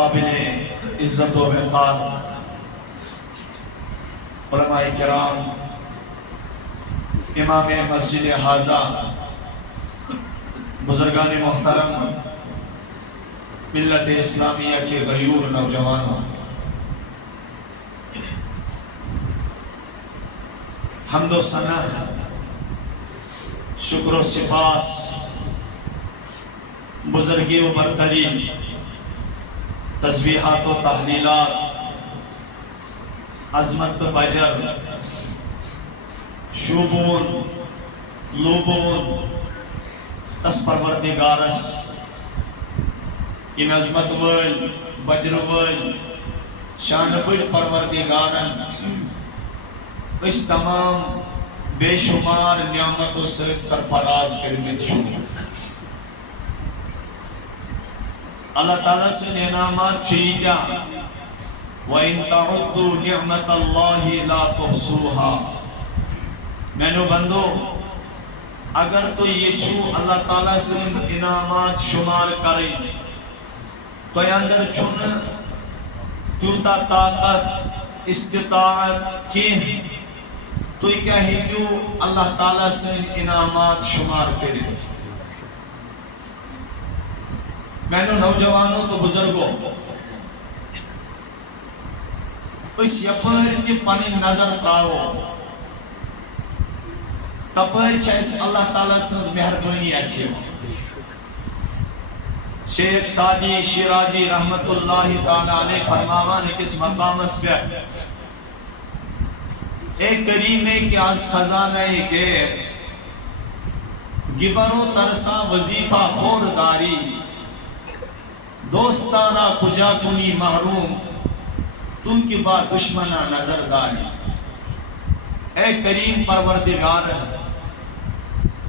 قابل عزت و وقار علماء کرام، امام مسجد حاضہ، بزرگان محترم، ملت اسلامیہ کے غیور نوجوانوں، حمد و ثنا، شکر و سپاس، بزرگی و برتری، تسبیحات و تحلیلات، عظمت بجر، شوبون، لوبون، اس پروردگارس، ان عظمت ول، بجر ول، شان ول پروردگارن، اس تمام بے شمار نعمتوں سے سرفراز کرنے شکر۔ اللہ تعالیٰ سے انعامات چاہیے، وَإِن تَعُدُّوا نِعْمَةَ اللَّهِ لَا تُحْصُوهَا۔ میں نے بندو، اگر تو یہ چھو اللہ تعالیٰ سے انعامات شمار کریں تو اندر چھن تیوتا طاقت استطاعت کی تو یہ کہے کیوں اللہ تعالیٰ سے انعامات شمار کریں۔ میں نے نوجوانوں تو بزرگوں اس یپر کی پانی نظر تراؤ تپر چیس اللہ تعالیٰ سے مہربانی آتی ہو۔ شیخ سعدی شیرازی رحمت اللہ تعالیٰ علیہ فرماوان کس مقام اس پہ ایک کریمے کے آز خزانہ غیر گبر و ترسا وظیفہ خورداری دوستانہ کجا کنی محروم تم کی بات دشمنہ نظر داری۔ اے کریم پروردگار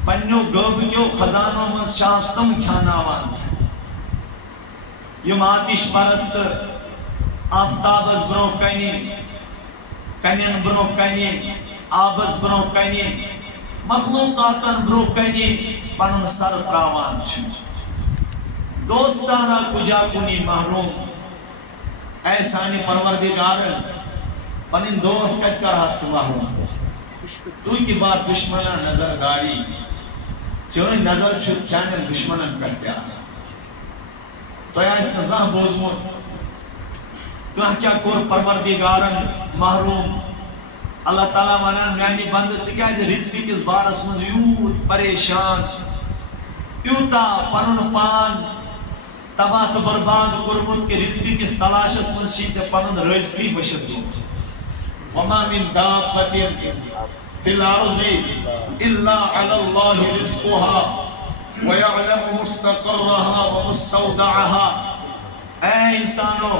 پنیو گوب کیو خزانوں من شاہ تم کھانا وانس یم آتش پرست آفتاب از برو کنی کنین برو کنی آبز برو کنی مخلوقاتن برو کنی پنن سر تراوان چھ دوستانہ کجا کنی محروم۔ اے سانی پروردگار پنن دوست کچ کر حق سے محروم تو کی بات دشمنہ نظر داری چونی نظر چھو چانن دشمنن کرتے آسا تو یا اس نظام بوزمون کیا کور پروردگارن محروم۔ اللہ تعالیٰ ونان میانی بند چکا ہے رزقی کس بارس من یوت پریشان یوتا پنن پان تباہ تو برباد کرمت کے رزقی کس تلاشس من شیچ پنن رزقی بشد دو۔ وما من دابت فی الارض الا علی اللہ رزقها ویعلم مستقرها ومستودعها۔ اے انسانوں،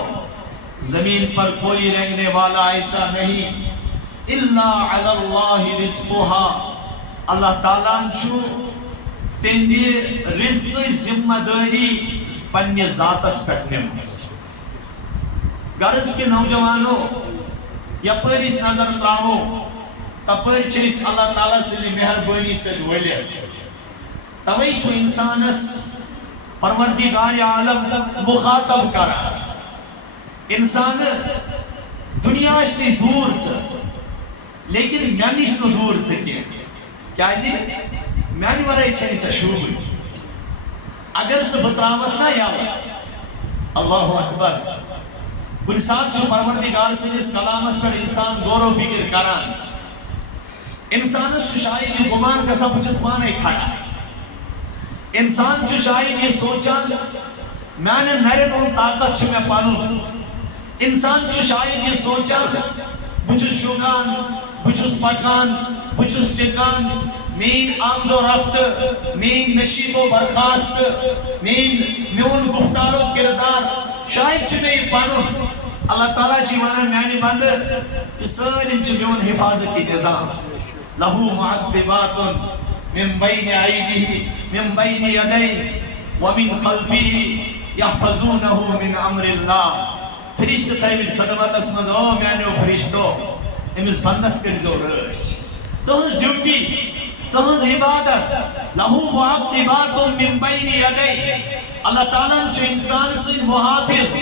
زمین پر کوئی رہنے والا ایسا نہیں الا علی اللہ رزقها، اللہ تعالیٰ چھو تیندی رزق ذمہ داری پنی ذاتس پٹنے مز۔ غرض کے نوجوانوں یا پر اس نظر تراؤ تپر چیس اللہ تعالیٰ سے مہربانی سے دولیت توئی چھو انسانس پروردگار عالم مخاطب کرا۔ انسان دنیا اشتی دور سے لیکن میانیش نو دور سے کیا جی میانی ورائی چھنی چشور اگر سے بطراوت نہ یا اللہ اکبر کل ساتھ چھو پروردگار سے اس کلامس پر انسان غور و فکر کران انسان چھو شاید یہ گمان کا سب کچھ مانے کھڑا انسان چھو شاید یہ سوچا میں نے میرے نون طاقت چھو میں پانوں انسان چھو شاید یہ سوچا بچھو شوگان بچھو پٹھان بچھو چکان مین آمد و رفت مین نشیب و برخاست میون گفتار و کردار شاید چھو میں پانوں اللہ تعالیٰ جیوانا میانی بند سالم چھو میون حفاظتی نظام لہو معقبات من بین عیدہ من بین یدی ومن خلفی یحفظونہ من امر اللہ۔ فرشت تھائیویل خدمات اسمز او میانی و فرشتو امز بندس کر زورش تہنز ڈیوٹی تہنز عبادت لہو معقبات من بین یدی اللہ تعالیٰ چھو انسان سے محافظ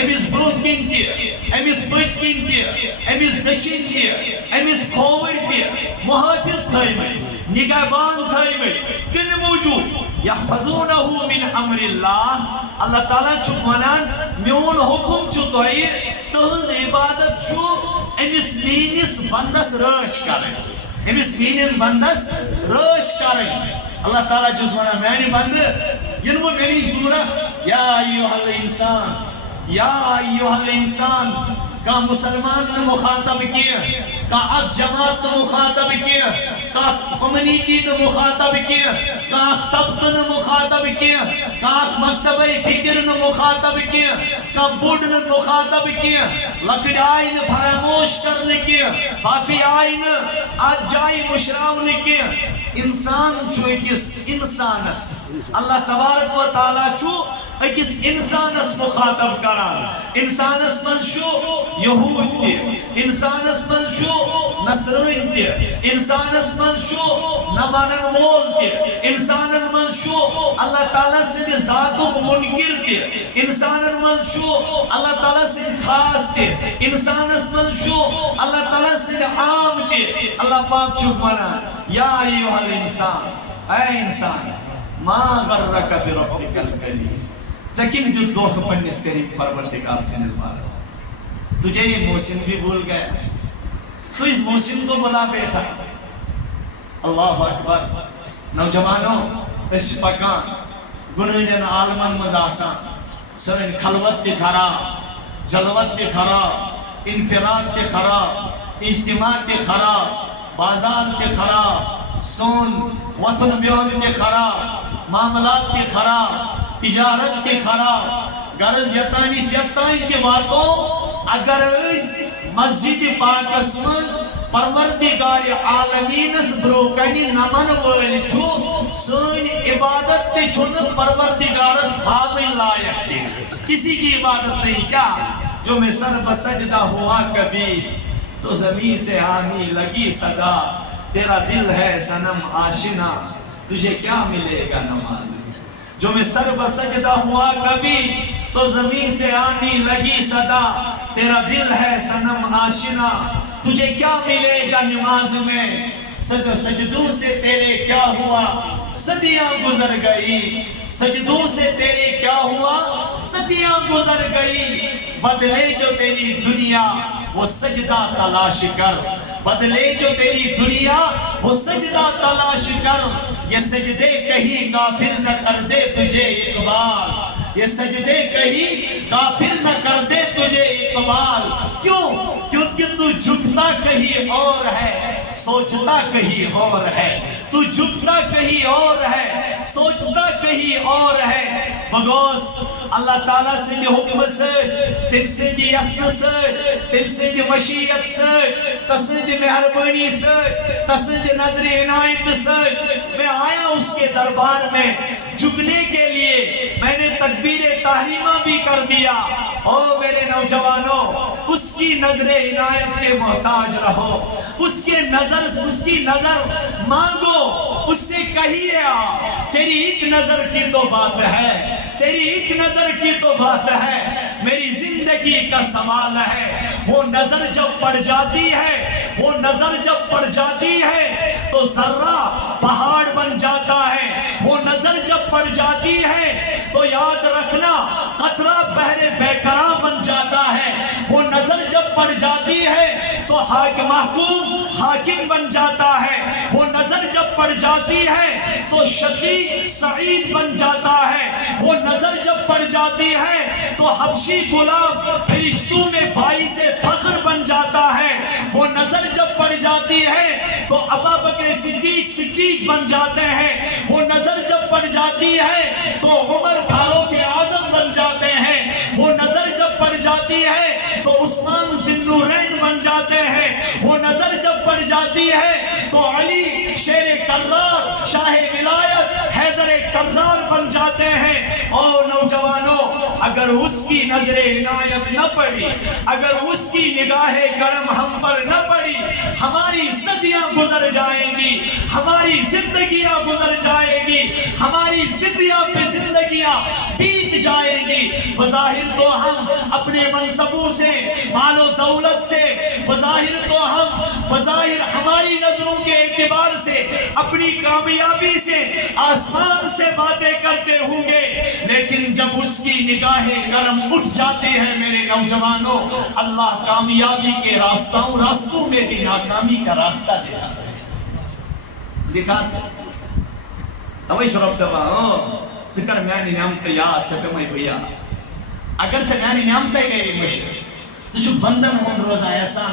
امس برون کن تہ امس پت کن تہ امس دچن تہ امس کھوور تہ محافظ تھٲیمٕتۍ نگہبان تھٲیمٕتۍ کن موجود یحفظونہ من امر اللہ اللہ تعالیٰ چھُ ونان میون حکم چھُ تۄہہِ تہنٛز عبادت چھُ امس میٲنِس بندس رٲچھ کرٕنۍ امس میٲنِس بندس رٲچھ کرٕنۍ اللہ تعالیٰ چھُس ونان میانہِ بندٕ یِنہٕ وۄنۍ مےٚ نِش دوٗرکھ یا ایُہا الانسان یا ایُہا الانسان کانٛہہ مُسلمان نہٕ مُخاطب کینٛہہ کانٛہہ اکھ جماعت نہٕ مُخاطب کینٛہہ کانٛہہ کومنٹی نہٕ مُخاطب کینٛہہ کانٛہہ اکھ طبقہٕ نہٕ مُخاطب کینٛہہ کانٛہہ اکھ مکتبے فکر نہٕ مُخاطب کینٛہہ کانٛہہ بوٚڑ نہٕ مُخاطب کینٛہہ لۄکٕٹۍ آیہِ نہٕ فراموش کرنہٕ کینٛہہ باقٕے آیہِ نہٕ اتھ جایہِ مٔشراونہٕ کینٛہہ انسان چھُ أکِس انسانس اللہ تبارک و تعالیٰ چھُ أکِس انسانس مخاطب کران انسانس منٛز چھُ یہوٗد تہِ انسانس منٛز چھُ نصرٲنۍ تہِ انسانس منٛز چھُ نہ مانن وول تہِ انسانن منٛز چھُ اللہ تعالیٰ سٕنٛدِ ذاتُک مُنکِر تہِ انسانن منٛز چھُ اللہ تعالیٰ سٕنٛدِ خاص تہِ انسانس منٛز چھُ اللہ تعالیٰ سٕنٛدِ عام تہِ اللہ پاک چھُ ونان یا ایُہا الانسان اے انسان ما غرک بربک الکریم ژےٚ کٔمۍ دیُت دھوکہٕ پننِس کریم پروردگار سٕنٛدِس بارس تجھے یہ موسم بھی بھول گیا تو اس موسم کو بلا بیٹھا اللہ اکبر نوجوانوں اس پکان گنہٕنٮ۪ن عالمن منٛز آسان سٲنۍ خلوت تہِ خراب جلوت تہِ خراب انفراد تہِ خراب اجتماع تہِ خراب بازار تہِ خراب سون وطن بہن تہِ خراب معاملات تہِ خراب تجارت تہِ خراب غرض یوٚتانۍ أسۍ یوٚتانۍ تہِ واتو اگر أسۍ مسجد پاکس منٛز پروردگار عالمینس برونٛہہ کنہِ نمن وٲلۍ چھُ سٲنۍ عبادت تہِ چھُنہٕ پروردگارس ہاوٕنۍ لایق کینٛہہ کسی کی عبادت نہیں کیا جو میں سر بسجدہ ہوا کبھی تو زمین سے آنے لگی صدا تیرا دل ہے صنم آشنا تجھے کیا ملے گا نماز جو میں سر بسجدہ ہوا کبھی تو زمین سے آنے لگی صدا تیرا دل ہے صنم آشنا تجھے کیا ملے گا نماز میں سجدوں سے تیرے کیا ہوا صدیاں گزر گئی سجدوں سے تیرے کیا ہوا صدیاں گزر گئی بدلے جو تیری دنیا وہ سجدہ تلاش کر بدلے جو تیری دنیا وہ سجدہ تلاش کر یہ سجدے کہیں کافر نہ کر دے تجھے اقبال یہ سجدے کہیں کافر نہ کر دے تجھے اقبال کیوں کیونکہ تو جھکتا کہیں اور ہے سوچتا کہیں اور ہے تو جھکتا کہیں اور ہے سوچتا کہیں اور ہے بگوس اللہ تعالیٰ سے حکم سے تم سے یسن سے تم سے مشیت سے تسند مہربانی سے تسند نظر عنایت سے میں آیا اس کے دربار میں جھکنے کے لیے میں نے تکبیر تحریمہ بھی کر دیا او میرے نوجوانوں اس کی نظر عنایت کے محتاج رہو اس کی نظر مانگو اس سے کہیے تیری ایک نظر کی تو بات ہے تیری ایک نظر کی تو بات ہے میری زندگی کا سوال ہے وہ نظر جب پڑ جاتی ہے وہ نظر جب پڑ جاتی ہے تو ذرہ پہاڑ بن جاتا ہے وہ نظر جب پڑ جاتی ہے تو یاد رکھنا قطرہ بحر بیکراں بن جاتا ہے وہ نظر جب پڑ جاتی ہے تو محکوم حاکم بن جاتا ہے وہ نظر جب پڑ جاتی ہے تو شقی سعید بن جاتا ہے وہ نظر جب پڑ جاتی ہے تو حبشی غلام فرشتوں میں بھائی سے فخر بن جاتا ہے وہ نظر جب پڑ جاتی ہے تو ابا بکر صدیق بن جاتے ہیں وہ نظر جب پڑ جاتی ہے تو عمر فاروق اعظم بن جاتے ہیں وہ نظر جب پڑ جاتی ہے تو عثمان ذی النورین بن جاتے ہیں وہ نظر جب پڑ جاتی ہے تو علی شیر کرار شاہ ولایت حیدر کرار بن جاتے ہیں اور نوجوانوں اگر اس کی نظر عنایت نہ پڑی اگر اس کی نگاہ کرم ہم پر نہ پڑی ہماری صدیاں گزر جائیں گی ہماری زندگیاں گزر جائیں گی ہماری زندگیاں پہ زندگیاں بیت جائیں گی. بظاہر تو ہم اپنے منصبوں سے، مال و دولت سے، بظاہر ہماری نظروں کے اعتبار سے، اپنی کامیابی سے، آسمان سے باتیں کرتے ہوں گے، لیکن جب اس کی نگاہ کرم اٹھ جاتی ہے میرے نوجوانوں، اللہ کامیابی کے راستوں میں بھی ناکامی کا راستہ دکھاتے. اوے شرف دبا ذکر میانی نعمت یاد ستمے بھیا اگر سے میانی نعمت گئی مشر ژٕ بندن ہند روزان احسان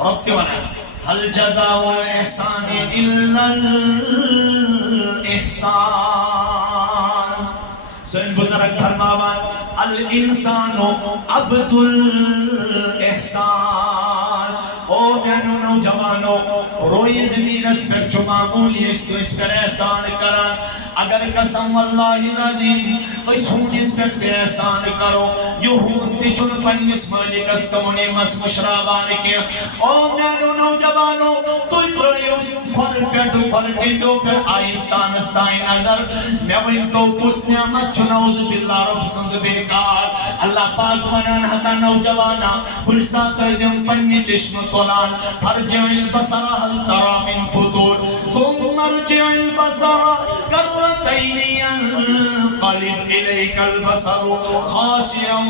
رب تہِ ونان هل جزاء الاحسان الا الاحسان. سن بزرگ فرماوان الانسان عبد الاحسان. او بہنوں نوجوانوں روئی زمینس پر چھو معمولی اس پر احسان کران. اگر قسم واللہ العظیم اس ہونس پر احسان کرو یہود تی چھن پنیس مالکس کمونیمس مشرابان کے. او بہنوں نوجوانوں تو پریوس پھر ٹنڈو پر آئستان استائیں نظر میں تو کس نعمت چنوز باللہ رب سند بیکار. اللہ پاک ونان ہتا نوجوانا پلسا ترجم پنی چشم طولان فرجع البصر هل ترى من فطور ثم ارجع البصر كرتين ينقلب إليك البصر خاسئا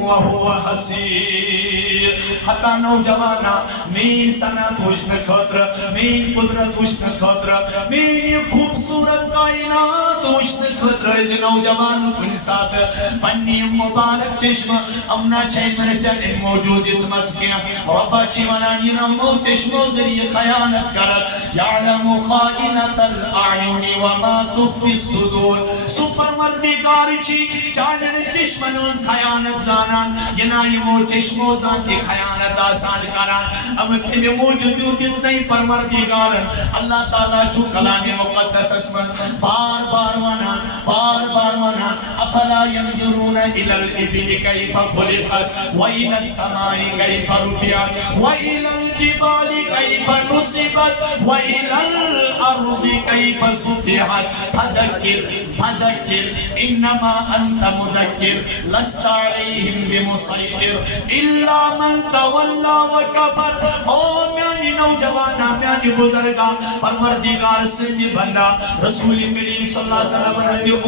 وهو حسير. حتى نوجوانا مين سنت وشن خطر مين قدرت وشن خطر مين خوبصورت کائنات وشن خطر از نوجوان کن ساتھ پنی مبارک چشم امنا چھے من چل موجود اسمت کیا ربا چی ونان ینمو چشمو ذریعہ خیانت کرد یعلم خائنت الاعین وما تخفی الصدور. سپر مردگار چی چانن چشمنوز خیانت زانان ینائمو چشمو ذاتی خیانت آسان کران. ام پھر موجود نہیں پروردگارن اللہ تعالیٰ چو کلام مقدس اسمت بار بار ونان افلا ينظرون الى الابل كيف خلقت والى السماء كيف رفعت والى الجبال كيف نصبت والى الارض كيف سطحت. فذكر انما انت مذكر لست عليهم بمسيطر الا من تولى وكفر. او میانی نوجوانا میانی بزرگا پروردگار سے بندہ رسول کریم صلی اللہ علیہ وسلم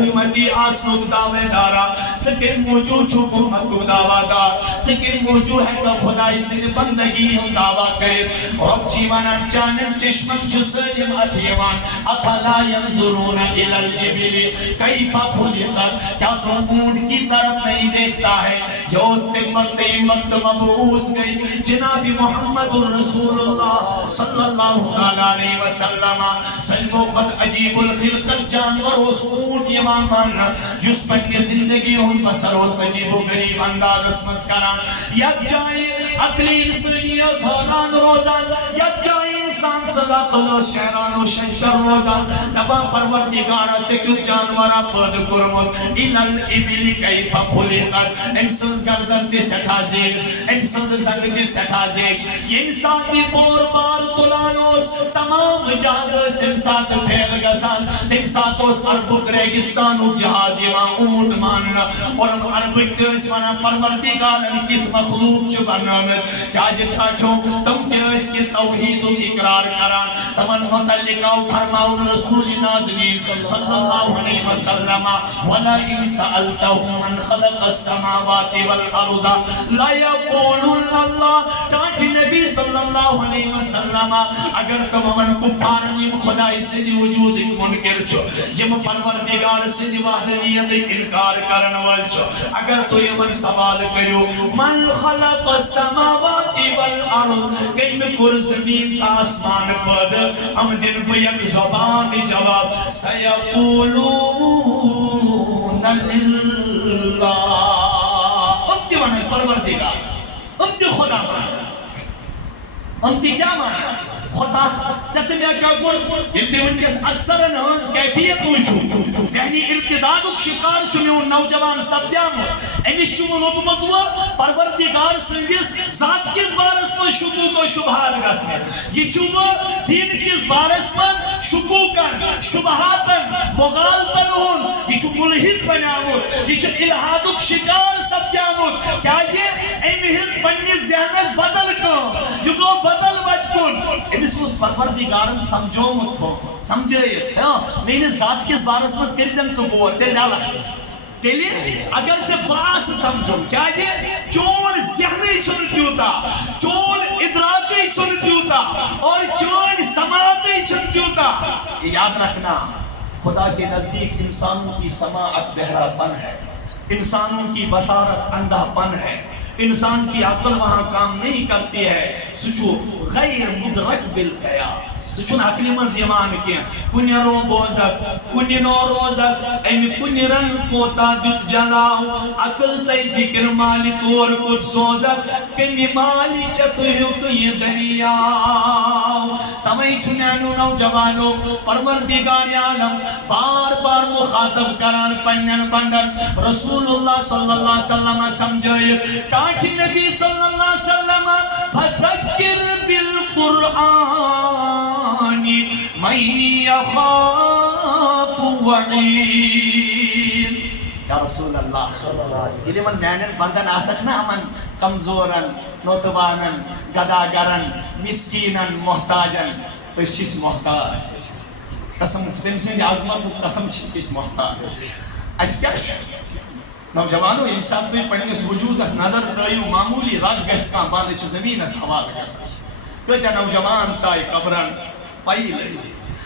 نے امتی آسنو دعوے دارا سکر موجود چھو امت دعویٰ دار سکر موجود ہے کہ خدای سے بندگی ہم دعویٰ کرے. رب چیوانا چانن چشمک چھو سجم اتیوان افلا ینظرون الى الابل کیف خلقت. کیا تم اونٹ کی طرف نہیں دیکھتا ہے یوز تے وقت مبعوث گئی جناب محمد رسول اللہ صلی اللہ علیہ وسلم. سلمو خد عجیب الخلقت جانور اس اونٹ امام ماننا جس پر کی زندگی ہوں بسر اس عجیب و غریب انداز اسمس کران. یک جائے اقلی انسانی حیران روزان یک جائے انسان صدا قلو شہران و شجر روزان نبا پروردگارہ چکل جانورہ پد کرمت الال ابلی کیف خلقت. انسان گردن دی سٹھا زیر انسان زنگ دی سٹھا زیر انسان دی بور بار تلانوس تمام جہاز انسان پھیل گسان انسان توس عرب ریگستان و جہاز یہاں اونٹ ماننا اور عرب کس وانا پروردگار کت مخلوق چو برنامت کیا جتاٹھو تم کس کی توحید و اقرار کران تمن متعلقہ و فرماؤن رسول نازنین صلی اللہ علیہ وسلم وَلَئِنْ سَأَلْتَهُمْ مَنْ خَلَقَ السَّمَاوَاتِ وَالْأَرْضَ لَيَقُولُنَّ اللَّهُ. تاج نبی صلی اللہ علیہ وسلم اگر تم من کفارنیم خدای سے دی وجود منکر چھو یم پروردگار سے دی وحدانیت انکار کرن وال چھو اگر تو یمن سوال کرو من خلق السماوات والارض کیم کر زمین آسمان پد ہم دن بیک زبان جواب سیقولون للہ. انتی وانا پروردگار انتی خدا مانا انتی کیا مانا خدا ژےٚ مےٚ کَگُر ییٚلہِ تُہۍ وٕنکٮ۪س اکثرن ہٕنٛز کیفیت وٕچھو ذہنی ارتدادُک شِکار چھُ میون نوجوان سپدیومُت أمِس چھُ لوٚبمُت وۄنۍ پروردگار سٕنٛدِس ذات کِس بارس منٛز شکوٗک و شُبہات گژھنہِ یہِ چھُ وۄنۍ دیٖن کِس بارس منٛز شکوٗکن شُبہاتن مغالطن ہُنٛد یہِ چھُ مُلحد بنیومُت یہِ چھُ الحادُک شِکار سپدیومُت کیازِ أمۍ ہٕنٛز پننِس ذہنس بدل کٲم یہِ گوٚو بدل وتہِ کُن أمِس اوس پروردگارن سمجھومُت تھوٚومُت سمجھٲیِتھ میٲنِس ذات کِس بارس منٛز کٔرزٮ۪م ژٕ غور تیٚلہِ ڈلکھ تیٚلہِ اگر ژےٚ بہٕ آسہٕ سمجھُن کیازِ چون ذہنٕے چھُنہٕ تیوٗتاہ چون ادراکٕے چھُنہٕ تیوٗتاہ اور چٲنۍ سماعتٕے چھُنہٕ تیوٗتاہ یاد رکھنا خدا کے نزدیک انسانوں کی سماعت بہرا پن ہے انسانوں کی بصارت اندھا پن ہے انسان کی عقل وہاں کام نہیں کرتی ہے سچو غیر مدرک بالقیاس سچو عقلی منز یمان کیا کنی رو بوزک کنی نو روزک امی کنی رنگ کوتا دت جلاو عقل تی فکر مالی طور کچھ سوزک کنی مالی چطیق یہ دریاو تمہیں چھنانو نوجوانو پروردگار عالم بار بار مخاطب کران پنن بندن رسول اللہ صلی اللہ علیہ وسلم سمجھائے کاٹھ نبی صلی اللہ علیہ وسلم فذکر بالقرآن من یخاف وعید یا رسول اللہ یہ من میانن بندن آسکنا امن کمزورن نوتوانن گداگرن مسکینن محتاجن اس محتاج قسم تم سند عظمت قسم اس محتاج اس کیا نوجوانو یم سات تھی پنس وجودس نظر ترو معمولی رگ گھس کھانا بند زمینس حوالہ گھان کتیا نوجوان ژاے قبرن پی لگی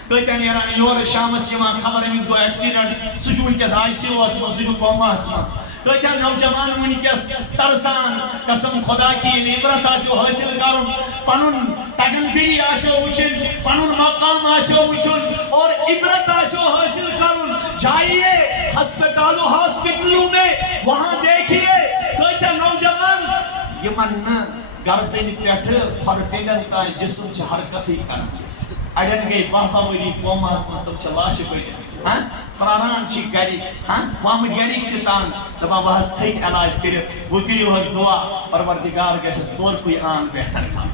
کتیا نیران یور شامس خبر امس گو ایکسیڈنٹ سہ ونکس آئی سی یو اس مز سہ کوماہس مز کتیا نوجوان ونکس ترسان قسم خدا کی عبرت آسو حاصل کرن پنن تگن بری آسو وچن پنن مقام آسو وچن اور عبرت آسو حاصل کرن جائیے ہاسپٹلوں میں وہاں دیکھیے کتیا نوجوان یمن گردن پیٹھ پھرٹنڈن تان جسم چھ حرکت ہی کران اڑین گئی 12 وری کوماس مز تم لاش پڑھ پراران چھ گری محمد گرک تہ تان دپان بہت تھی علاج کرت وہ کریو حس دعا پروردگار گھس طور کوئی آن بہتر کھا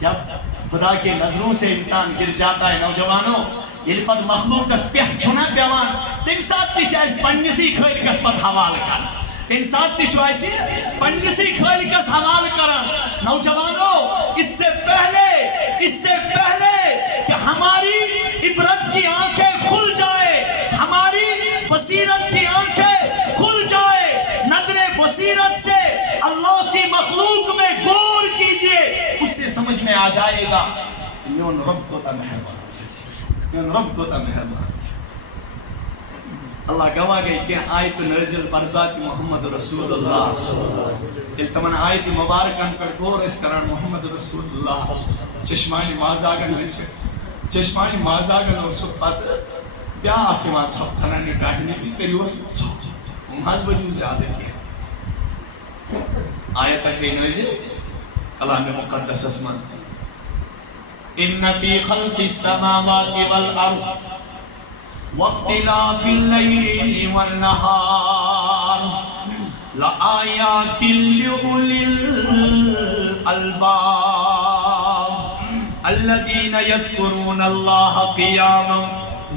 جب خدا کے نظروں سے انسان گر جاتا ہے نوجوانوں یہ پت مخلوقس پہ چھنا پیوان تم سات تہ پنسی خالقس پت حوالہ کر تم سات تہ پنسی خالقس حوالہ کران نوجوانوں اس سے پہلے کہ ہماری عبرت کی آنکھیں کھل جائے ہماری بصیرت کی آنکھیں کھل جائے نظر بصیرت سے اللہ کی مخلوق میں غور کیجئے اس سے سمجھ میں آ جائے گا میون رب کو تا مہربان رب کو تا مہربان اللہ گواہ گئی کہ آیت نازل بر ذات محمد رسول اللہ تمن آیت مبارکن پر غور اس کران محمد رسول اللہ چشمانی مازاگن اس چشمانی مازاگن اس پت بیاکھ یوان ژھۄپ ژھنان یہ کاہنی بھی کریو ژھۄپ ماز بجو زیادہ کیا آیت گئی نازل کلام مقدس اسمان ان فی خلق السماوات والارض واختلاف الليل والنهار لآيات لأولي الألباب الذين يذكرون الله قياما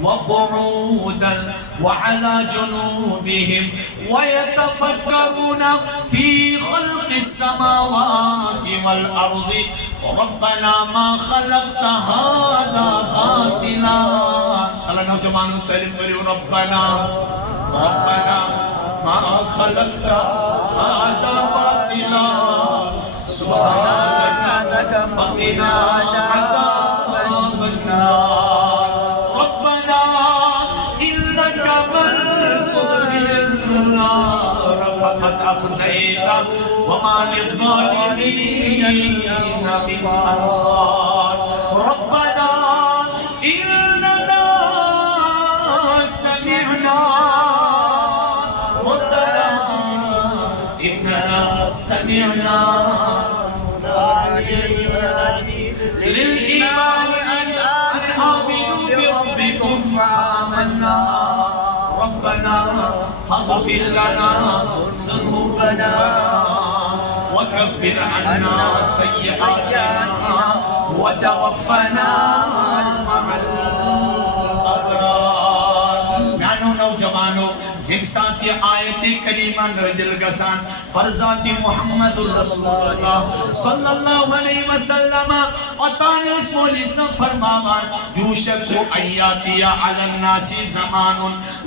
وقعودا وعلى جنوبهم ويتفكرون في خلق السماوات والأرض ربنا ما خلقت هذا باطلا اللہ نوجوانوں سلم کرو ربنا ما خلقت هذا باطلا سبحانك فقنا عذاب النار ربنا إنك من تدخل النار فقد أخزيته وما للظالمين من أنصار ربنا إننا سمعنا مناديا ينادي للإيمان فاغفر لنا ذنوبنا وكفر عنا سيئاتنا وتوفنا مع الأبرار. میانو نوجوانو ہم ساتھ یہ آیت کریمہ نازل گسان فرزات محمد رسول اللہ صلی اللہ علیہ وسلم اتانے اس مولی سے فرماوان یوشک ایاتی علی الناس زمان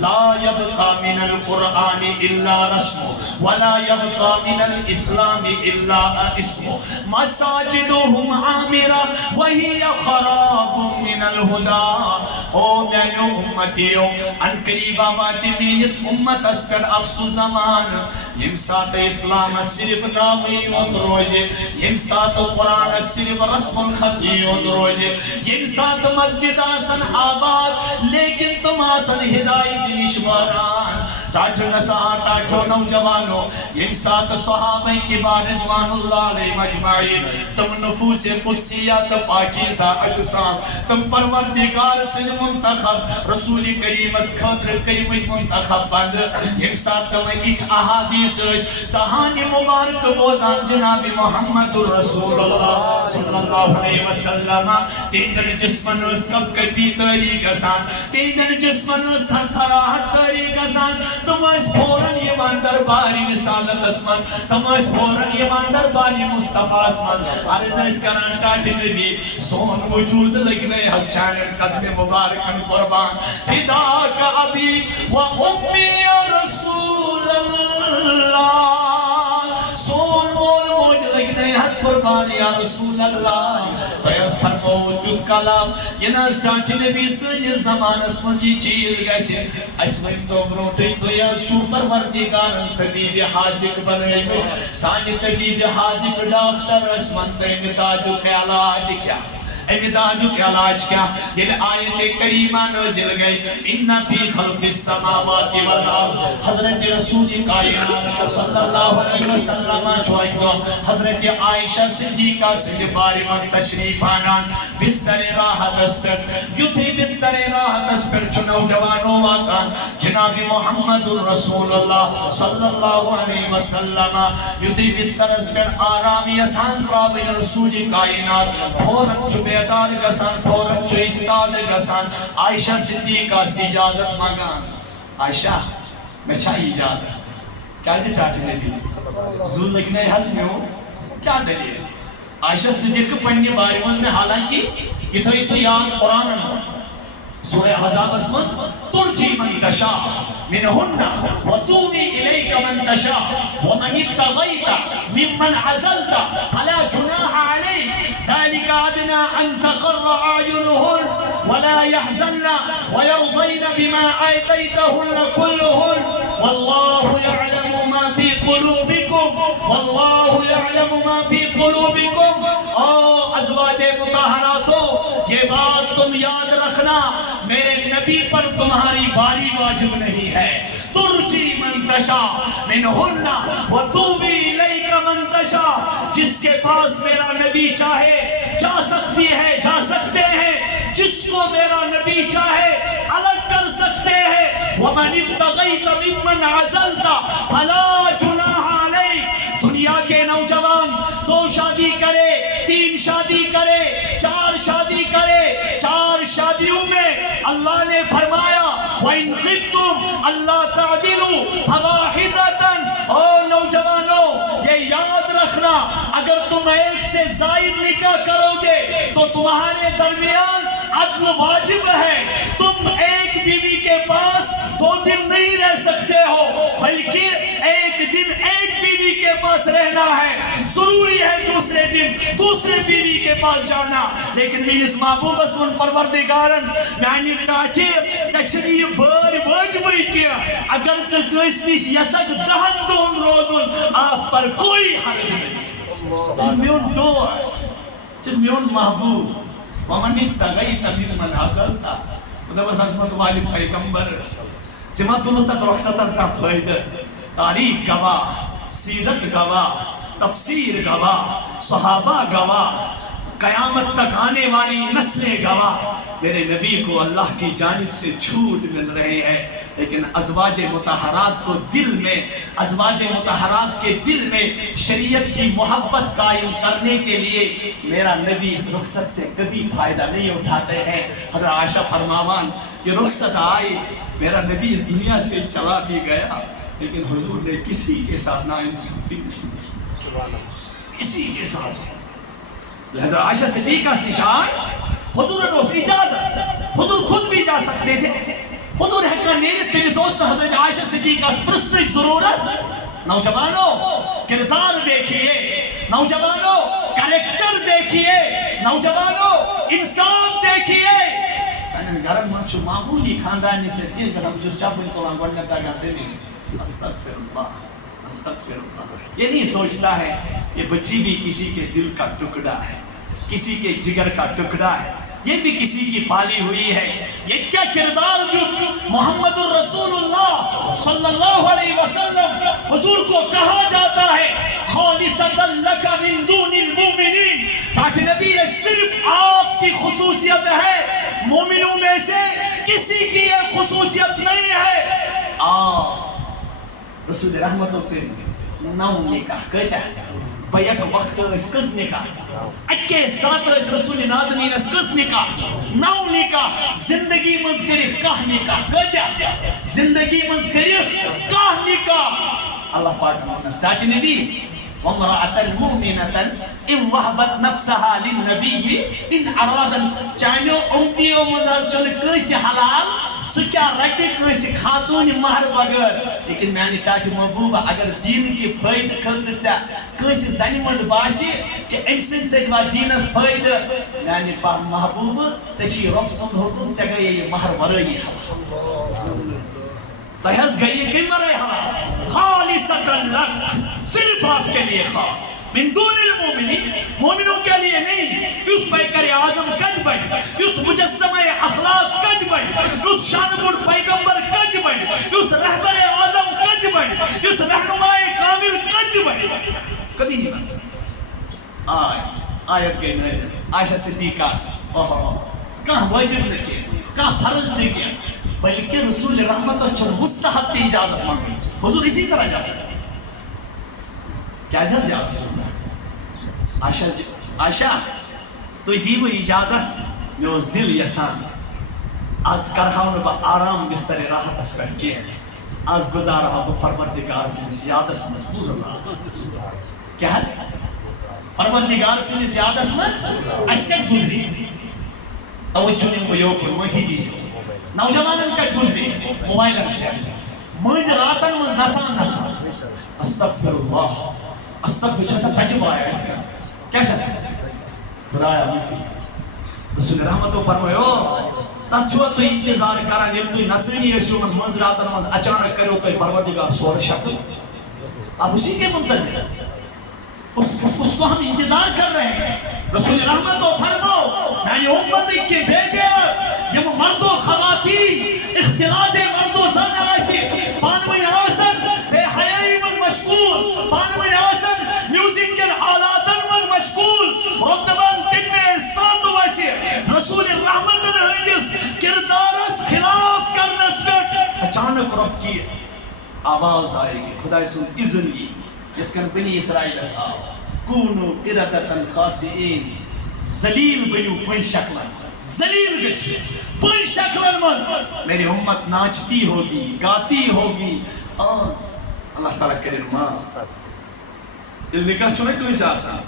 لا یبقى من القرآن الا رسم ولا يبقى من الاسلام الا اسم مساجدهم عامرہ وہی خراب من الہدا. او میانو امتیو ان قریب آبادی میں اس امت اسکر افسو زمان یم ساتھ اسلام صرف نامی اون روزے یم ساتھ قرآن صرف رسم الخطی اون روزے یم ساتھ مسجد آسن آباد لیکن تم آسن ہدایت نشواران تاجو نساہ تاجو نوجوانو یم ساتھ صحابہ کبار رضوان اللہ علیہ مجمعین تم نفوس قدسیات پاکیزہ اجسام تم پروردگار سن منتخب رسول کریم اس خاطر کریم منتخب بند یم ساتھ تم ایک احادیث تہانی مبارک بوزان جناب محمد رسول اللہ صلی اللہ علیہ وسلم تیندن جسمن اس کب کبھی تاریخ اسان تیندن جسمن اس تھر تھراہت تاریخ اسان تم اس پورن یمان درباری رسالت اسمن تم اس پورن یمان درباری مصطفیٰ اسمن عرض اس کران کاٹھ نبی سون وجود لگنے حس چانر قدم مبارکن قربان فداک ابی و امی یا رسول اللہ سون مول موج لگنے حس قربان یا رسول اللہ فیس فرمو وجود کلام یہ ناس کاٹھ نبی سنی زمان اسمن جی چیز گیسے اسمن تو بروٹی تو یا سوپر وردگارن طبیب حاضق بنے گئے سانی طبیب حاضق ڈاکٹر اسمن تو امدادو کے علاج کیا امدادو کے علاج کیا یہ آیت کریمہ نازل گئی ان فی خلق السماوات والارض حضرت رسول کائنات صلی اللہ علیہ وسلم چوائیں گو حضرت عائشہ صدیقہ سے باری مز تشریف آنان بستر راحت اسپر یوتھی بستر راحت اسپر چنو جوانو آتان جناب محمد رسول اللہ صلی اللہ علیہ وسلم یوتھی بستر اسپر آرامی اسان پراوین رسول کائنات بھورت چبے بیدار گسان فورن چو استاد گسان عائشہ صدیقہ اس کی اجازت مانگان عائشہ میں چاہی اجازت کیا جی ٹاٹنے دی زول لگنے حضمیوں کیا دلیل عائشہ صدیقہ پڑھنے باری میں حالانکہ یہ تو یاد قرآن سورہ حضاب اسمت ترجی من تشاء منہن وتوی الیک من تشاء ومن ابتغیت ممن عزلت فلا جناح علیک ذلك أدنى أن تقر أعينهن ولا يحزن ويرضين بما آتيتهن كلهن والله يعلم ما في قلوبكم والله يعلم ما في قلوبكم. ازواج مطہراتو یہ بات تم یاد رکھنا میرے نبی پر تمہاری باری واجب نہیں ہے. ترجی من تشاء منہن وتوی الیک من تشاء جس کے پاس میرا نبی چاہے جا سکتی ہے جا سکتے ہیں جس کو میرا نبی چاہے الگ کر سکتے ہیں. ومن ابتغیت ممن عزلت فلا جناح علیک. دنیا کے نوجوان 2 شادی کرے 3 شادی کرے 4 شادی کرے 4 شادیوں میں اللہ نے فرمایا وَإِنْ خِفْتُمْ أَلَّا تَعْدِلُوا فَوَاحِدَةً. او نوجوانوں یہ یاد رکھنا اگر تم ایک سے زائد نکاح کرو گے تو تمہارے درمیان عدل واجب ہے. تم ایک بیوی کے پاس 2 دن نہیں رہ سکتے ہو بلکہ ایک دن ایک بیوی کے پاس رہنا ہے. ضروری ہے دوسرے دن دوسرے بیوی کے پاس جانا. لیکن میرس محبوب اسمن پروردگارن میانی کاٹی چچری بار واجبی کیا اگر چکس نش یسک 10 دون روزن آپ پر کوئی حرج نہیں. میون دور میون محبوب ومن ابتغیت ممن عزلت خدا عظمت والی پیغمبر جماعت اللہ تک رخصت سے فائدہ تاریخ گواہ سیرت گواہ تفسیر گواہ صحابہ گواہ قیامت تک آنے والی نسلیں گواہ میرے نبی کو اللہ کی جانب سے جھوٹ مل رہے ہیں. لیکن ازواج مطہرات کو دل میں، ازواج مطہرات کے دل میں شریعت کی محبت قائم کرنے کے لیے میرا نبی اس رخصت سے کبھی فائدہ نہیں اٹھاتے ہیں۔ حضرت عائشہ فرماوان یہ رخصت آئی، میرا نبی اس دنیا سے چلا بھی گیا لیکن حضور نے کسی کے ساتھ ناانصافی نہیں کی، کسی کے ساتھ۔ حضرت عائشہ صدیقہ سے نشان حضور نے اس اجازت، حضور خود بھی جا سکتے تھے، حضور ہیکا نیرت تمس اوس حضرت عائشہ صدیقہ پرستش ضرورت۔ نوجوانوں کردار دیکھیے، نوجوانوں کریکٹر دیکھیے، نوجوانوں انسان دیکھیے۔ سانن گھرن مز معمولی خاندانی سے تیز گژھان بچ چپن تلان گۄڈنیٚتھ دگان بیٚنِس استغفر اللہ استغفر اللہ۔ یہ نہیں سوچتا ہے یہ بچی بھی کسی کے دل کا ٹکڑا ہے، کسی کے جگر کا ٹکڑا ہے، یہ بھی کسی کی پالی ہوئی ہے۔ یہ کیا کردار جو محمد الرسول اللہ صلی اللہ علیہ وسلم حضور کو کہا جاتا ہے خالصۃ لک من دون المؤمنین، تاکہ نبی یہ صرف آپ کی خصوصیت ہے، مومنوں میں سے کسی کی یہ خصوصیت نہیں ہے۔ رسول رحمتوں پہ 9 نکاح کہتا ہے، بیک وقت اس کس نکاح، اکے ساتھ رسول ناظرین اس کس نکاح، 9 نکاح، زندگی منز کری کاہ نکاح کہتا ہے، زندگی منز کری کاہ نکاح۔ اللہ پاک مونس چاچی نبی وَمْرَأَةً مُؤْمِنَةً اِنْ وَحْبَتْ نَفْسَهَا لِلنَّبِيِّ اِنْ عَرَادًا، چانیو امتیو مزاز چل کسی حلال سکیا رٹی کسی خاتون مہر بغیر، لیکن میں نے چاچی محبوبہ اگر دین کی فائدہ خطر سے کسی زنی مز باسی کہ امسن سے وا دینس فائدہ، میں نے محبوب تشی رب سند حکم سے گئی یہ مہر ورئی حلال، تحز گئی یہ کئی ورئی حلال، خالصۃ لک، صرف آپ کے لیے خاص، من دون المومنین، مومنوں کے لیے نہیں۔ یوت پیکر اعظم کج بن، یوت مجسمہ اخلاق کج بن، یوت شانبور پیغمبر کج بن، یوت رہبر اعظم کج بن، یوت رہنمائے کامل کج بن، کبھی نہیں بن سکتا۔ آیت گئی نظر عائشہ صدیقہ کہاں واجب نہ کیا، کہاں فرض نہ کیا، بلکہ رسول رحمت چھو مستحب کی اجازت مانگی، حضور اسی طرح جا سکتے۔ کیا اجازت جا رسول اللہ عائشہ تو دیو اجازت میں اس دل یسان آج کرہاؤں با آرام بستر راحت اس پر کیا، آج گزارہا با پروردگار سے اس یادس مضبوط اللہ، کیا ہے پروردگار سے اس یادس مضبوط اشکت گزری، توجہ نے کو یوکر مہی دیجو، نوجوانن کٹ گزری موبائلن کیا مجھ راتن من نچان استغفر اللہ استغفر چھا سا تجب آیا ہے کیا چھا سا خدایا مفی رسول رحمتو فرمائیو تچھو تو انتظار کرن یم تو نچنی ایسیو من منظراتن من اچانک کرو تو پروردگار سور شکل، آپ اسی کے منتظر اس کو ہم انتظار کر رہے ہیں۔ رسول رحمتو فرماؤ میں نے امت کے بھیجے یم مرد و خواتین اختلاط مرد و زن ایسی پانوین آسن بے حیائی من مشغول، پانوین آسن میوزک کے آلاتن من مشغول، رتبان تن میں ساتھ ویسے رسول رحمت الحدیث کردارس خلاف کرنس پر اچانک رب کی آواز آئے گی، خدا سن اذن گی جس کن بنی اسرائیل اصحاب کونو قردتن خاسئین، ذلیل بنیو پن شکلن، ذلیل بسو پن شکلن من میری امت ناچتی ہوگی گاتی ہوگی، اللہ تعالیٰ کرن ماں دل نکاح چونک تو اسے آسان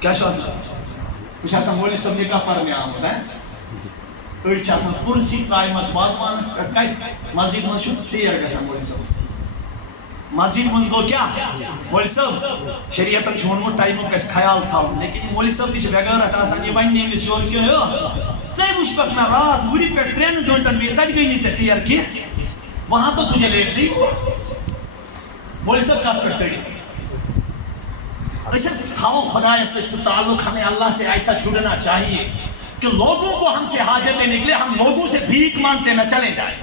کیا شاہ آسان کچھ آسان مولی سب نکاح پرنے آمد ہے، اڑچ آسان پرسی قائم از بازمانس پر کائت مسجد من شد چیر گسان مولی سب استی مسجد منز گو کیا مولی صاحب شریعتاً چھونمو ٹائموں کا اس خیال تھا، لیکن یہ مولی صاحب دیش بیگارت آسان یہ بائن نیمی سیور کیوں ہے زی مشبکنا رات وری پر 3 گھنٹن بھی تج گئی نیچے چیر کی وہاں تو تجھے لیٹ نہیں ہوا مولی صاحب کا پر تڑی اسے تھاو خدا سے تعلق ہمیں اللہ سے ایسا جڑنا چاہیے کہ لوگوں کو ہم سے حاجتیں نکلے، ہم لوگوں سے بھیک مانگتے نہ چلے جائیں،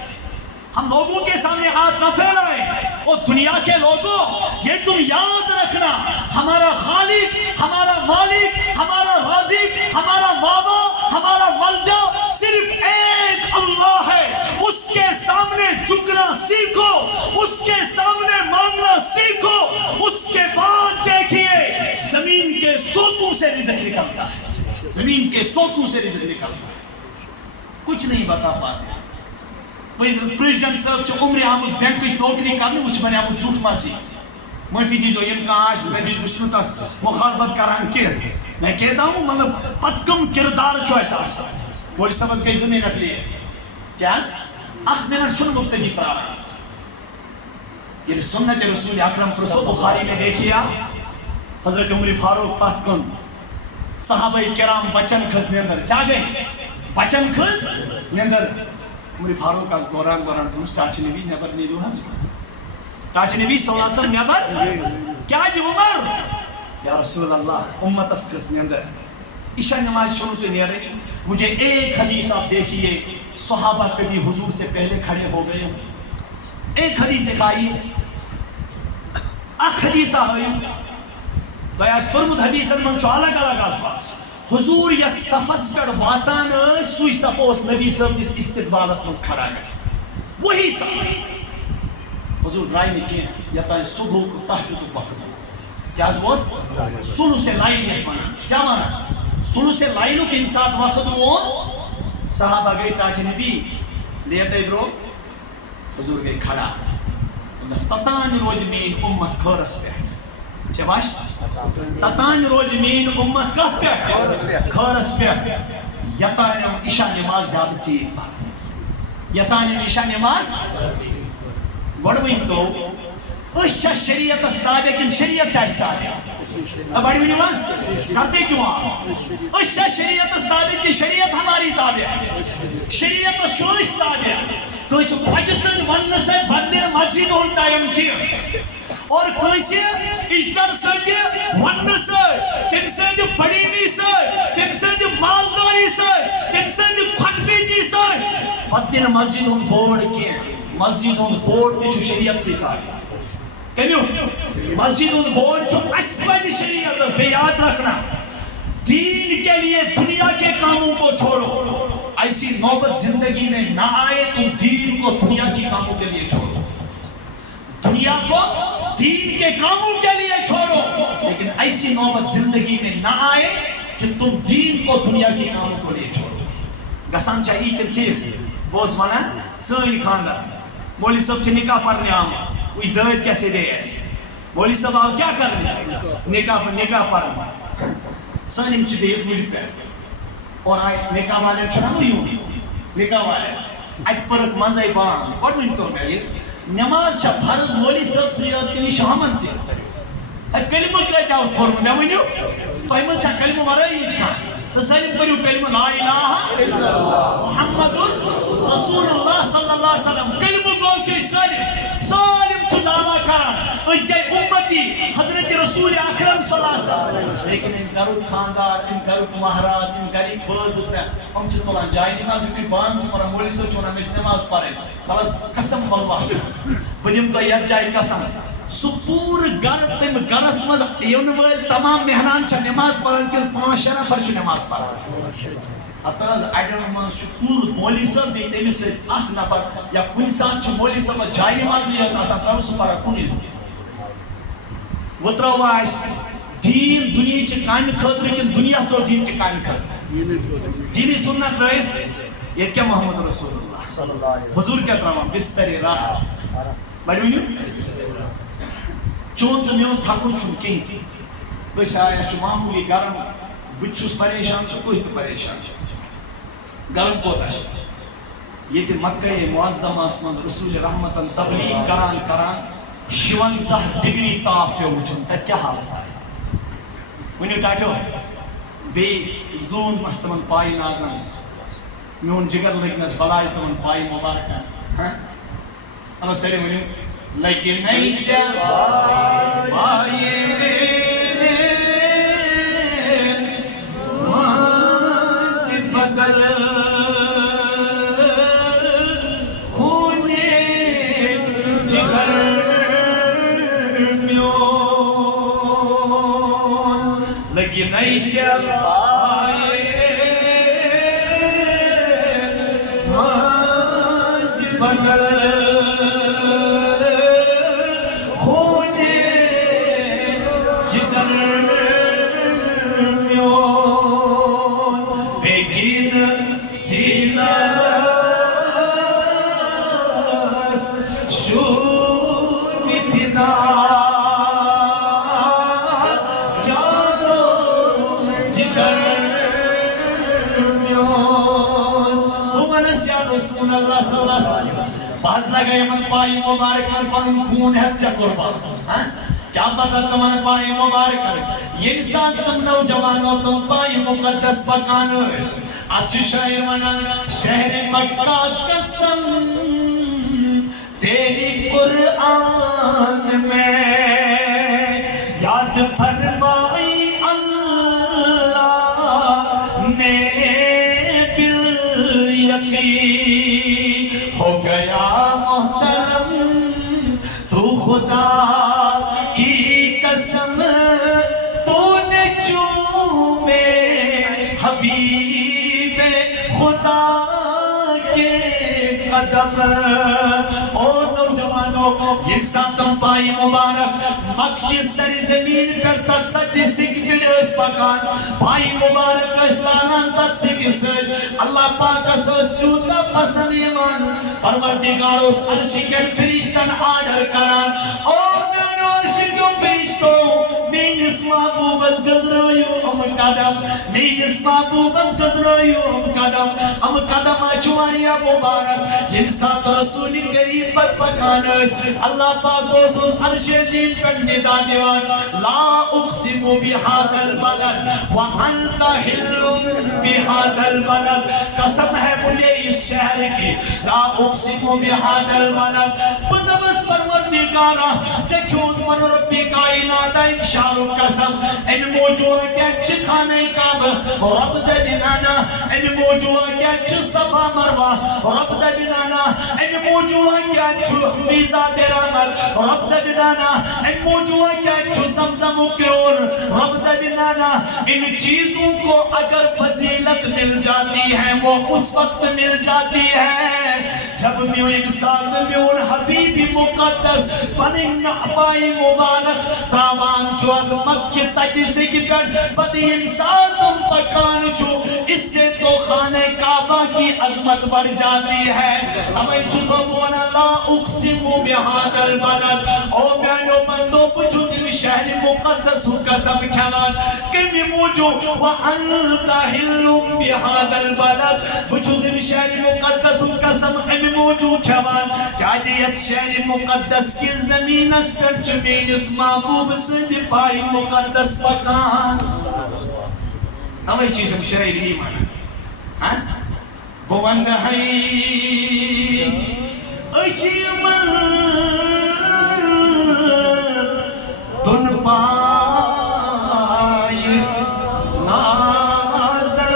ہم لوگوں کے سامنے ہاتھ نہ پھیلائیں، اور دنیا کے لوگوں یہ تم یاد رکھنا ہمارا خالق، ہمارا مالک، ہمارا رازق، ہمارا بابا، ہمارا ملجا صرف ایک اللہ ہے، اس اس کے سامنے جھکنا سیکھو, اس کے سامنے مانگنا سیکھو, اس کے بعد دیکھیے زمین کے سوتوں سے رزق نکلتا ہے, زمین کے سوتوں سے رزق نکلتا ہے. کچھ نہیں بتا پاتے. پریزیڈنٹ صاحب چھ عمر آمز بینکچ نوکری کرنے وہ بنے آمد جھوٹ مازی. معافی دیجو یم کاش میں دیجو تس مخالفت کران کی. میں کہتا ہوں مطلب پت کم کردار چھو ایسا آسان. بولی سمجھ گئی زمین اخلی ہے کیا اخ منٹ چھن مبتدی پرارا. یہ سنت رسول اکرم پرسو بخاری میں دیکھیا حضرت عمر فاروق پت کن صحابہ کرام بچن کھس نیندر کیا گئے بچن کھس نیندر. عمر فاروق از دوران کنس ٹاچ نبی نیبر نیرو حس ٹاچ نبی صلی اللہ علیہ وسلم نیبر کیا جی عمر یا رسول اللہ امت اس کھس نیندر عشاء نماز شروع تو نیرے. مجھے ایک حدیث آپ دیکھیے صحابہ کبھی حضور سے پہلے کھڑے ہو گئے. ایک حدیث دکھائیے اخ حدیث آئی بیاس فرمود حدیثن من چھو الگ الگ الفاظ. حضور یت صفس پر واتان سوئی صفوس نبی صاحب اس استقبال اس من کھڑا ہے وہی صفحہ حضور رائے نے کیا یتائیں صبح کو تحجد وقت. کیا زور سلو سے لائن یہ مانا کیا مانا سلو سے لائنوں کے انسان وقت وہ صحابہ گئی ٹاچ نبی لیتے گرو حضور گئی کھڑا تتان روز مین امت خورس پہ چباش تتان روز مین امت کہت پہ خورس پہ یتانیم عشاء نماز زیادہ چیز پا یتانیم عشاء نماز گوڑوین تو اشچا شریعت استادے کن شریعت چا استادے اب بڑی نماز کرتے کیوں آپ اشچا شریعت استادے کی شریعت ہماری تابع ہے شریعت شو استادے تو اس بھجسن ون سے بندے مسجد ہون ٹائم کی اور کیسے اشتر سے ون سے تم سے جو بڑی بھی سے تم سے جو مالداری سے تم سے جو کھٹپی جی سے پتن مسجد ہون بورڈ کی مسجد ہون بورڈ کی شریعت سکھا کمیوں مسجد ہون بورڈ جو اسپج شریعت بے یاد رکھنا دین کے لیے دنیا کے کاموں کو چھوڑو. ایسی نوبت زندگی میں نہ آئے تو دین کو دنیا کی کاموں کے لیے چھوڑو. دنیا کو دین کے کاموں کے لیے چھوڑو لیکن ایسی نوبت زندگی میں نہ آئے کہ تم دین کو دنیا کی کاموں کو لیے چھوڑو. گسان چاہیے کہ چیز بوس مانا سوئی خاندان مولی صاحب چھ نکاح پڑھنے آمد اس دوید کیسے دے ایسے مولی صاحب آؤ کیا کرنے نکاح پڑھنے سانیم چھ دیت مجھے پہ اور آئے نکاح والے چھنا نو یوں نکاح والے ایک پرک منزائی بان پڑھنے تو میں یہ نماز چھا فرض مولی صاحب سے یاد کنی شامن تے کلمہ کہتا ہے فرمو میں ونیو تو ہمیں چھا کلمہ مرائی اتکان سالم پڑھو کلمہ لا الہ الا اللہ محمد رسول اللہ صلی اللہ علیہ وسلم کلمہ گو چھے سالم چھو دعویٰ کرن اس گئے امتی حضرت رسول اکرم صلی اللہ علیہ وسلم لیکن ان گھرو خاندار ان گھرو مہراز ان گھری بز ہم چھو تولان جائے نماز اتنی بان چھو مرا مولی سے چھونا میں نماز پڑھے بلس قسم اللہ بدیم تو یک جائے قسم سپور گر تم گرس مز یون ول تمام مہمان چھ نماز پڑھن کل 5 نفر چھ نماز پڑھن اتاز اڈن من شکور مولی صاحب دی تمس سے 8 نفر یا کن ساتھ چھ مولی صاحب جائے نماز یہ آسان تراو سو پڑھا کونی وہ تراو آئیس دین دنیا چھ کام خاطر کن دنیا تو دین چھ کام خاطر دینی سنت رہے یہ کیا محمد رسول اللہ صلی اللہ علیہ وسلم حضور کیا تراو بستر راحت بڑی ونیو چون تو میون تھکن چھن کہیں بس آیا چھو معمولی گرم بچھوس پریشان تو کوئی تو پریشان گرم کوتا ہے یہ تھی مکہ معظم آسمان رسول رحمتاً تبلیغ کران 16 ڈگری تاپ پہ وچھن تک کیا حالت آئیس ونیو ٹاٹو بے زون مستمن پائی نازن میون جگر لگنس بلائی تمن پائی مبارکان اللہ سری ونیو لیکن نہیں چل پائے صفت خون جگر میون لیکن نہیں چل پائے صفت باز لگے من پائی مبارک کر پن خون ہے سے قربان کیا پتہ تمہن پائی مبارک کر یہ انسان تم نوجوانوں تم پائی مقدس پکانو اچھ شاعر منن شہر مکہ قسم تیری قرآن میں یاد فرمائی اللہ نے بالیقین ہو گیا محترم تو خدا کی قسم تو نے چومے حبیب خدا کے قدم او نوجوانوں انسان تم پائی مبارک مکشی سرزمین پر تک سکھ گڑیش پکان پائی مبارک اسلانان تک سکھ سج اللہ پاک سوستوتا پسند ایمان پروردگار اس عرشی کے فرشتن آڈر کران اور میں عرشی کے فرشتوں مین اس محبوب اس گزرائیو ام قدم مین اس محبوب اس گزرائیو ام قدم اچواریا مبارک انسان رسول کریم پر پکانس اللہ پاک دوست عرش عظیم پر ندا دیوان لا اقسم بهذا البلد وانت حل بهذا البلد قسم ہے مجھے اس شہر کی لا اقسم بهذا البلد پدمس پروردگارا چچون من ربی کائنات انشاء قسم ان موجوہ کیا چکھانے کعب رب دے بنانا ان موجوہ کیا چصفا مروہ رب دے بنانا ان موجوہ کیا چمیزات رحمت رب دے بنانا ان موجوہ کیا زمزم کیور رب دے بنانا ان چیزوں کو اگر فضیلت مل جاتی ہے وہ اس وقت مل جاتی ہے جب میں انسان میں حبیبی مقدس پنن پائی مبارک تراوان چوت مکہ تجیسے کی پر بدی انسان تم پکان چھو اس سے تو خانہ کعبہ کی عظمت بڑھ جاتی ہے ہمیں چوزو بونا لا اقسم بهذا البلد او بیانو بندو بجوزی شہر مقدس قسم کھنان کمی موجو وانت حل بهذا البلد بجوزی شہر مقدس قسم کمی موجو کھنان کیا جیت شہر مقدس کی زمین اس پر چمین اس محبوب سے پائی مقدس پکان ہمیں چیزم شہر ایمان بوند ہے اچھی من دن پائی نازل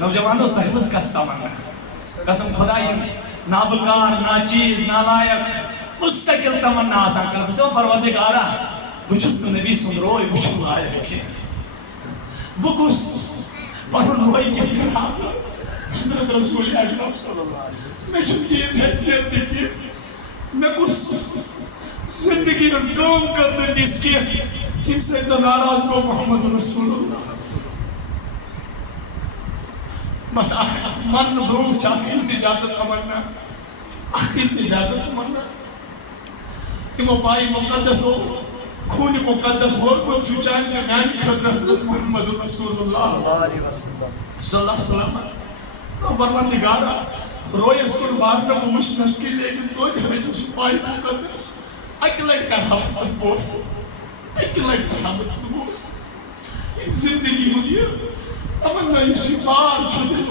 نوجوانوں تحمز کا استعمال قسم خدائی نابکار ناچیز نالائق مستقل تمنا آسان کر بستے وہ پروردگارا بچھس تو نبی سن روئی بچھو آئے رکھے بکس پڑھن روئی کے دھرا حضرت رسول اکرم صلی اللہ علیہ وسلم میں شکیت ہے جیت دیکھئے میں کچھ زندگی نزگام کرنے دیس کیا ہم سے اتنا ناراض کو محمد رسول اللہ بس من بروح چاہتی التجادت تمنا التجادت تمنا کہ وہ پائی مقدس ہو خون مقدس ہو کو چوچائیں کہ میں خدرت محمد رسول اللہ صلی اللہ علیہ وسلم تو پروردگارا روئے اس کو بارنا کو مشنش کی لیکن تو ہمیں جو پائی مقدس اکلٹ کا حمد بوس اکلٹ کا حمد بوس زندگی ہوئی ہے امنا اسی بار چھوڑے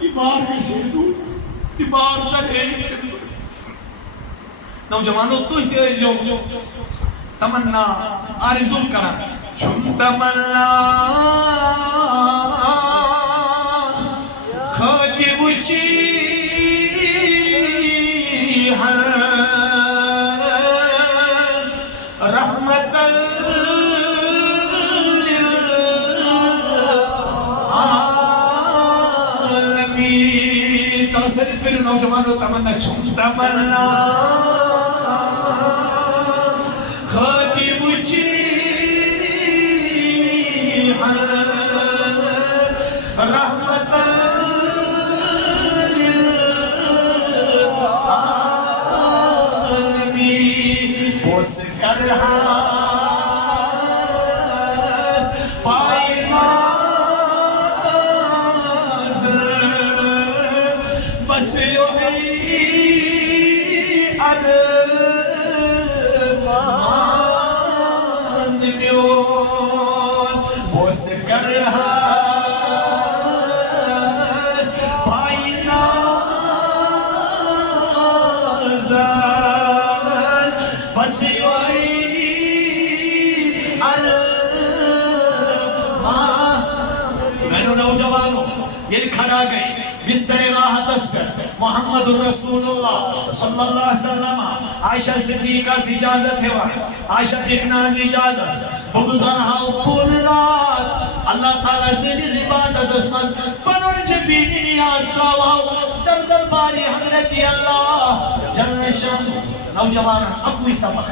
یہ بار کسی دو یہ بار چڑھے نوجوانوں تو ہی جو تمنا آرزو کرا چون تمنا خاکی وچی ہر رحمت صرف پھر نوجوانوں تمنا چون تمنا خاکی مجھے رحمت للعالمین بوس کر ہاس پائی نازل بس یہی ارمان میون بس کرہس پائی نازن بس یہی ارمان میں نوجوانوں یہ کھڑا گئی بستر راحت اسکر محمد رسول اللہ صلی اللہ علیہ وسلم عائشہ صدیقہ سے اجازت ہے عائشہ دیکھنا سے اجازت بگزر ہاؤ پول رات اللہ تعالیٰ سے نز عبادت اسمن پنر جبینی نیاز کراؤ در در باری حضرتی اللہ جنشن نوجوان اب کوئی سبق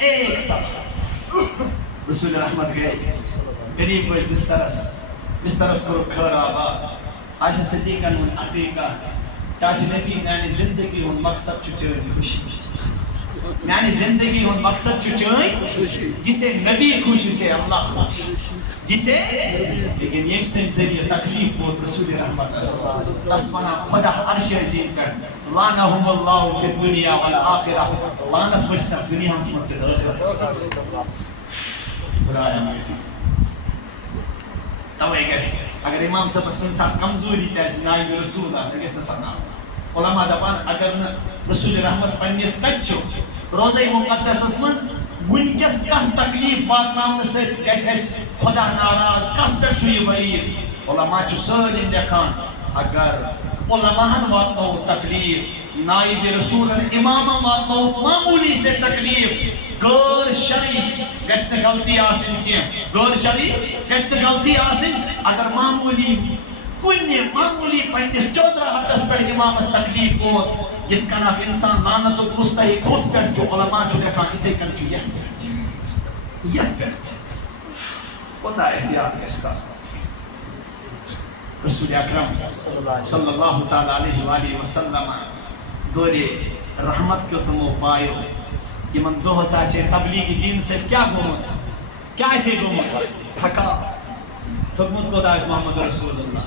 ایک سبق رسول رحمت گئے قریب کوئی بسترس کرو کھر آباد عائشہ صدیقہ نے عقیقہ تاج نبی میانی زندگی ہون مقصد چچوئی خوشی میانی زندگی ہون مقصد چچوئی جسے نبی خوش اسے اللہ خوش جسے لیکن یہ سے ذریعہ تکلیف ہوت رسول رحمت اسمنا خدا عرش عظیم کر لعنہم اللہ فی الدنیا والآخرہ لعنت مستق دنیا سمستر آخرت برایا میٹی توے گیس اگر امام صاحب اس کو انسان کمزوری تیسی نائب رسول آس گیس سنا علماء دپان اگر رسول رحمت پنیس کچھو روزہ مقدس اسمن ونکس کس تکلیف بات نام سے گیس خدا ناراض کس پر شوی وعید علماء چو سرین دیکھان اگر علماء واتنو تکلیف نائب رسول امام واتنو معمولی سے تکلیف غیر شرعی گشت غلطی آسن کیا غیر شرعی گشت غلطی آسن اگر معمولی کنی معمولی پنیس 14 حدث پر امام اس تکلیف کو یتکنا انسان لعنت و مستحق خود کر جو علماء چو دیکھا اتے کر جو یہ کر خدا احتیاط اس کا رسول اکرم صلی اللہ تعالیٰ علیہ وآلہ وسلم دور رحمت کو تمو پائیو یہ من دو حسا سے تبلیغی دین سے کیا گومت کیا ایسے گومت تھکا تھکمت کو دائش محمد رسول اللہ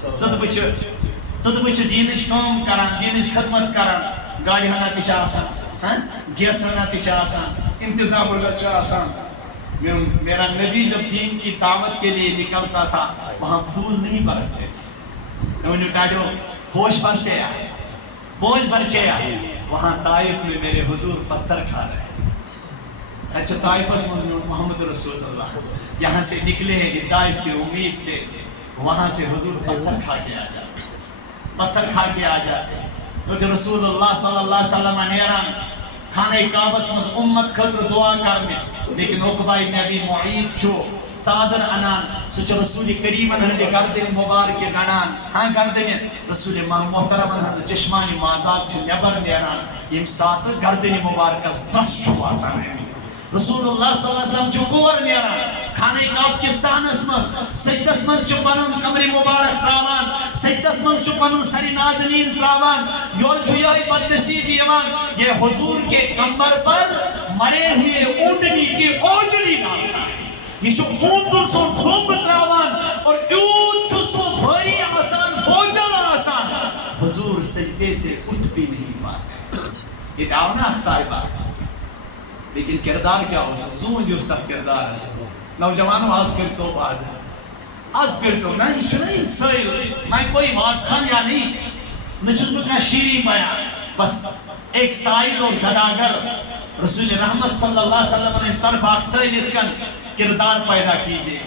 صد بچ دینش کام کران دینش خدمت کران گاڑی ہنا پیچھا آسان گیس ہنا پیچھا آسان انتظام بلچہ آسان میرا نبی جب دین کی دعوت کے لیے نکلتا تھا وہاں پھول نہیں برستے تھے انہوں نے کہا جو پوش برسے آئے وہاں طائف میں میرے حضور پتھر کھا رہے ہیں اچھا طائف اس محمد رسول اللہ یہاں سے نکلے ہیں طائف کی امید سے وہاں سے حضور پتھر کھا کے آ جاتے جو رسول اللہ صلی اللہ علیہ وسلم نیران خانہ کعبہ میں امت خطر دعا کرنے لیکن عقبہ ابن ابی معید چھو صادر انان سچ رسول کریم ہندے گردن مبارک گنان ہاں گردن رسول محترم ہند چشمانی مازاب چھ نبر نیران یم ساتھ گردن مبارک درس چھو آتا ہے رسول اللہ صلی اللہ علیہ وسلم چھو گور نیران خانہ کعبہ کے سانس من سجدس من چھو پنن کمر مبارک تراوان سجدس من چھو پنن سری نازنین تراوان یور چھو یہ بدنصیب ایمان یہ حضور کے کمر پر مرے ہوئے اونٹنی کی اوجلی ڈالتا ہے یہ چھو اونٹن سو دھوم تراوان اور اونٹ چھو سو بھری آسان بوجھل آسان حضور سجدے سے اٹھ بھی نہیں پاتے یہ دعونا صاحبہ لیکن کردار کیا ہو سکتا زون جو استاد کردار ہے نوجوان واز کرتو بعد آز کرتو نا یہ سنیں انسائل میں کوئی واز خان یا نہیں نچت مکنا شیری بیان بس ایک سائل اور گداگر رسول رحمت صلی اللہ علیہ وسلم نے طرف اکثریت کن کردار پیدا کیجئے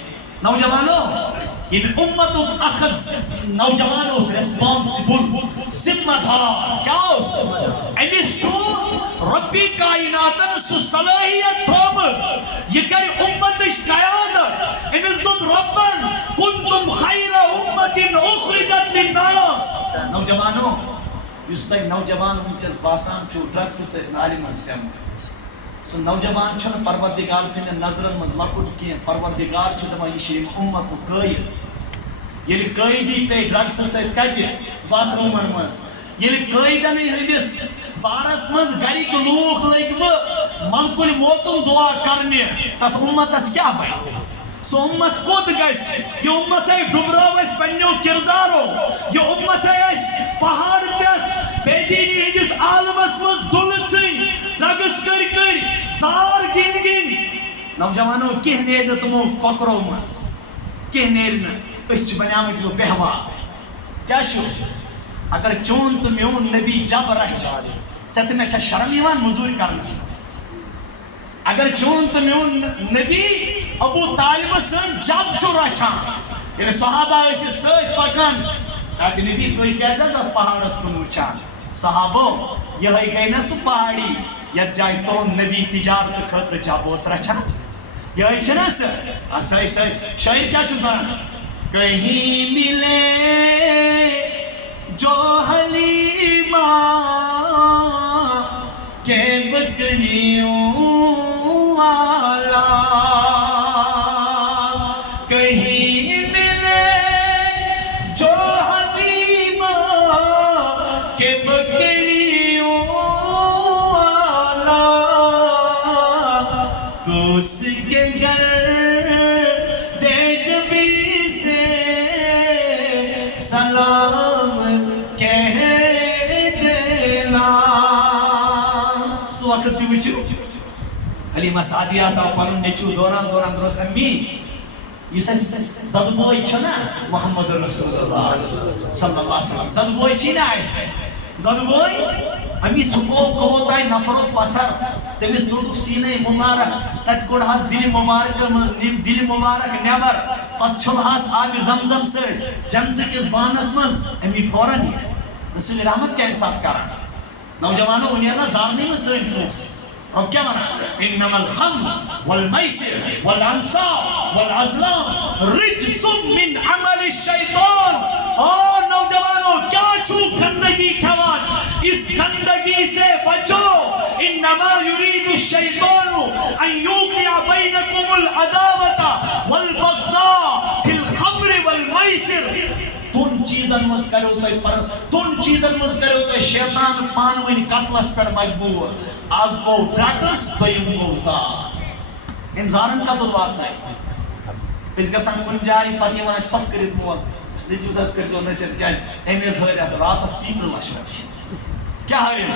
نوجوانوں یہ امت اخذ نوجوانوں سے ریسپانسبل ذمہ دار کیا اس امیس چھو ربی کائناتن سو صلاحیت تھوم یہ کر امت قیادت امیس دن ربن کنتم خیر امت اخرجت للناس نوجوانوں اس تک نوجوان انکس باسان چھو ڈرگس سے نالی مزفیم سو نوجوان چھو پروردگار سے نظرن من لکٹ کیا پروردگار چھو دما یہ شیم امت و قید یہ قیدی پہ ڈرگس سے کہتے بات رومن مز یہ قیدن ہندس بارس مز گری کو لوگ لگ ملکل موتم دعا کرنے تت امت اس کیا بھائی سو امت خود گیس یہ امت ہے ڈبراو اس پنیو کردارو یہ امت ہے اس پہاڑ پہ آبس مز دل ژھٕنۍ ڈرگس کر زار گن نوجوانوں کی نیر تمو کۄکرو مز کی نیر أسۍ بنیامٕتۍ یِم بہوا کیا اگر چون تو میون نبی جب رچھ ژےٚ تہٕ مےٚ چھا شرم یِوان مزوٗرۍ کرنس منٛز اگر چون تو میون نبی ابو طالب سن جب چھُ رچھان ییٚلہِ صحابہ ٲسۍ سۭتۍ پکان کیٛازِ نبی تُہۍ کیٛازِ تتھ پہاڑس کُن وٕچھان صحابو یِہے گٔے نہ سُہ پہاڑی یتھ جایہِ تُہُنٛد نبی تجارت خٲطرٕ جب اوس رچھان یِہے چھُنہ سُہ سٲری شٲعر کیٛاہ چھُ وَنان کہیں ملے جو حلیمہ کے بکریوں والا کہیں ملے جو حلیمہ کے بکریوں والا تو اس کے گھر سلام کہہ دینا سو وقت تھی وچھو حلیمہ سعدیہ صاحب پنن نیچو دوران دروس امی یس دد بوئی چھنا محمد رسول اللہ صلی اللہ علیہ وسلم دد بوئی چھنا ایسے دد بوئی امی سکو کوتائی نفر پتھر تمس ترک سینے مبارک تت کوڑہاس دل مبارک نیبر پت چھلہاس آب زمزم سے جنت کس بانس مز امی فوراً رسول رحمت کیا امسات کرا نوجوانوں انہیں نا زارنے میں سرین فوکس اب کیا مانا انما الخمر والمیسر والانصاب والازلام رجس من عمل الشیطان اور نوجوانوں کیا چھو گندگی کھوان اس گندگی سے بچو انما يريد الشيطان ان يوقع بينكم العداوة والبغضاء في الخمر والميسر تون چیزن مز کرو تو شیطان پانوین قتلس پر مجبور اگ گو ڈرگس دویم گو زار انسانن کا تو بات نہیں اس گژھان کُنہِ جایہِ پتہٕ یِوان ژھۄپہٕ کٔرِتھ مول نیٚچوِس حظ کٔرۍزیو نصیحت کیٛازِ أمۍ حظ ہٲرۍ اَتھ راتس 30 لچھ رۄپیہِ کیا ہٲرِن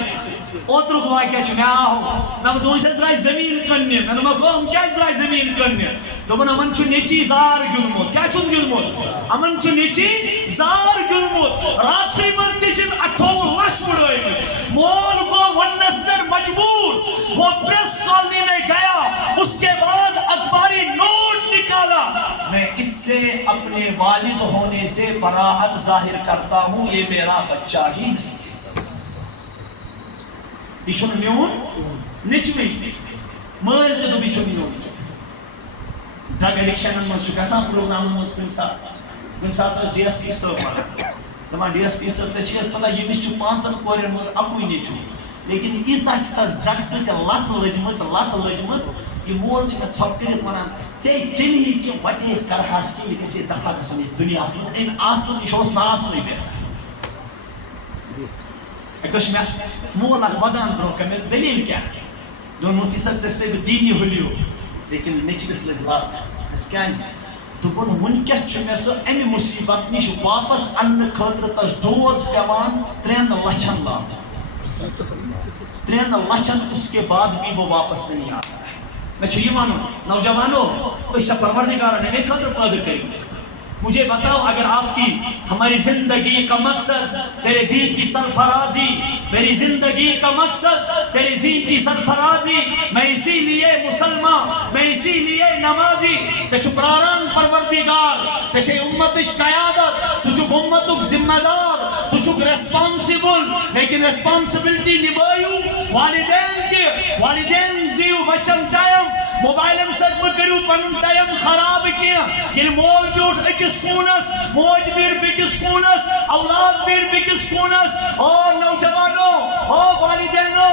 اوترُک واقعہ چھُ مےٚ آو مےٚ دوٚپ أسۍ درٛاے زٔمیٖن کٕننہِ مےٚ دوٚپمکھ ہم کیٛازِ درٛاے زٔمیٖن کٕننہِ دوٚپُن یِمن چھُ نیٚچی زار گیُنٛدمُت کیٛاہ چھُن گیُنٛدمُت یِمن چھُ نیٚچی زار گیُنٛدمُت راتسٕے منٛز تہِ چھِن 28 لچھ اُڑٲومٕتۍ مول گوٚو وننس پٮ۪ٹھ مجبور وہ پریس کالونی میں گیا اس کے بعد اخباری نوٹ نکالا میں اس سے اپنے والد ہونے سے براعت ظاہر کرتا ہوں یہ میرا بچہ ہی نہیں یہ چھُنہٕ میون نیٚچوٕے مٲلۍ تہِ دوٚپ یہِ چھُنہٕ میون ڈرگ ایڈکشنن منٛز چھُ گژھان پروگرامن منٛز کُنہِ ساتہٕ ٲس DSP صٲب وَنان دَپان DSP صٲب ژےٚ چھِ حظ پتہ ییٚمِس چھُ 5 کورٮ۪ن منٛز اَکُے نیٚچوٗ لیکن ییٖژاہ چھِ تَس ڈرگ سۭتۍ لت لٔجمٕژ یہِ مول چھُ مےٚ ژھۄپہٕ کٔرِتھ وَنان ژےٚ چیٚلہِ کہِ وَتہِ أسۍ کرہاس کہِ یہِ گژھِ ہے دفع گژھُن یَتھ دُنیاہس منٛز أمۍ آسنُک یہِ اوس نہٕ آسنُے بہتر اَکہِ دۄہ چھُ مےٚ مول اکھ وَدان برونٛہہ کَنہِ مےٚ دٔلیٖل کیٛاہ دوٚپُن مُفتی صٲب ژےٚ سۭتۍ دیٖنی حُلیو لیکن نیٚچوِس لٔج لت اَسہِ کیٛازِ دوٚپُن وٕنکٮ۪س چھُ مےٚ سُہ اَمہِ مُصیٖبت نِش واپس اَننہٕ خٲطرٕ تَس ڈوز پٮ۪وان 3 لچھن لاگُن 3 لچھن اس کے بعد بھی وہ واپس نہیں آتا ہے میں چھو یہ مانوں نوجوانوں اس پروردگار نے میرے خاطر پیدا کری مجھے بتاؤ اگر آپ کی ہماری زندگی کا مقصد تیرے دین کی سرفرازی میری زندگی کا مقصد تیرے دین کی سرفرازی میں اسی لیے مسلمان میں اسی لیے نمازی ژےٚ پراران پروردگار ژےٚ امتٕچ قیادت ژٕ چھُکھ امتُک ذمہ دار ژٕ چھُکھ ریسپانسبل لیکن ریسپانسبلٹی نبٲیِو والدین دِیِو بچن ٹایم موبائلن سۭتۍ مہٕ کٔرِو پنُن ٹایم خراب کینٛہہ ییٚلہِ مول بیوٗٹھ أکِس کوٗنس موج بیٖٹھ بیٚکِس کوٗنس اولاد بیٖٹھ بیٚکِس کوٗنس او نوجوانو او والدینو